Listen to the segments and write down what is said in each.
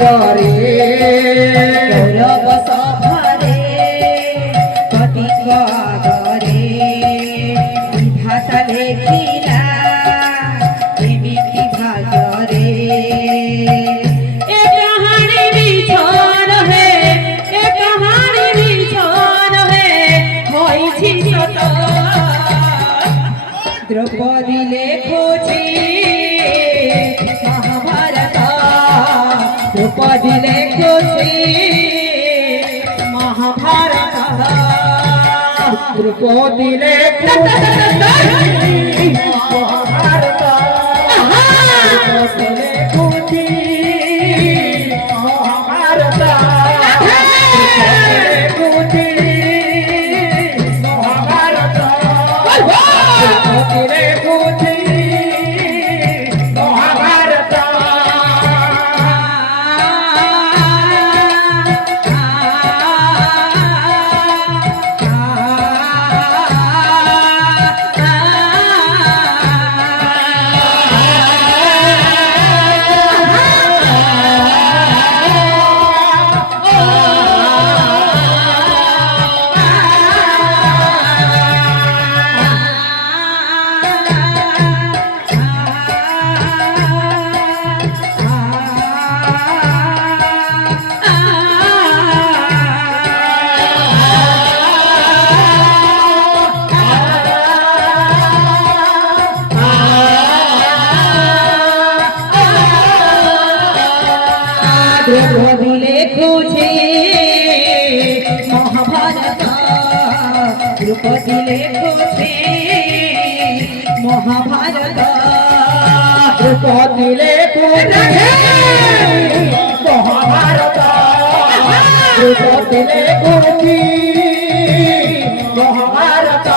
করে গৌরব সভারে পতি করে বিধাতা লেখিলা এমিতি ভাগরে এ কাহানি বিছর হে এ কাহানি বিছর হে হইছি সত দ্রৌপদী লেখোছি দ্রৌপদী লেখোছি মহাভারত দ্রৌপদী লেখোছি মহাভারত দ্রৌপদী লেখোছি মহাভারত দ্রৌপদী লেখোছি মহাভারত দ্রৌপদী লেখোছি দ্রৌপদী লেখোছি মহাভারত দ্রৌপদী লেখোছি মহাভারত দ্রৌপদী লেখোছি মহাভারত দ্রৌপদী লেখোছি মহাভারত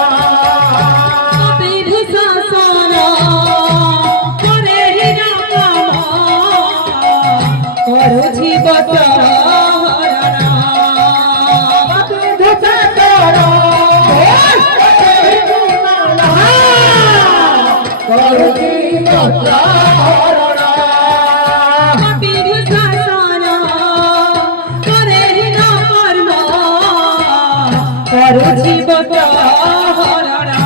করুছি বচন হরণ করুছি বচন হরণ বিভূষণ করে কর্ম করুছি বচন হরণ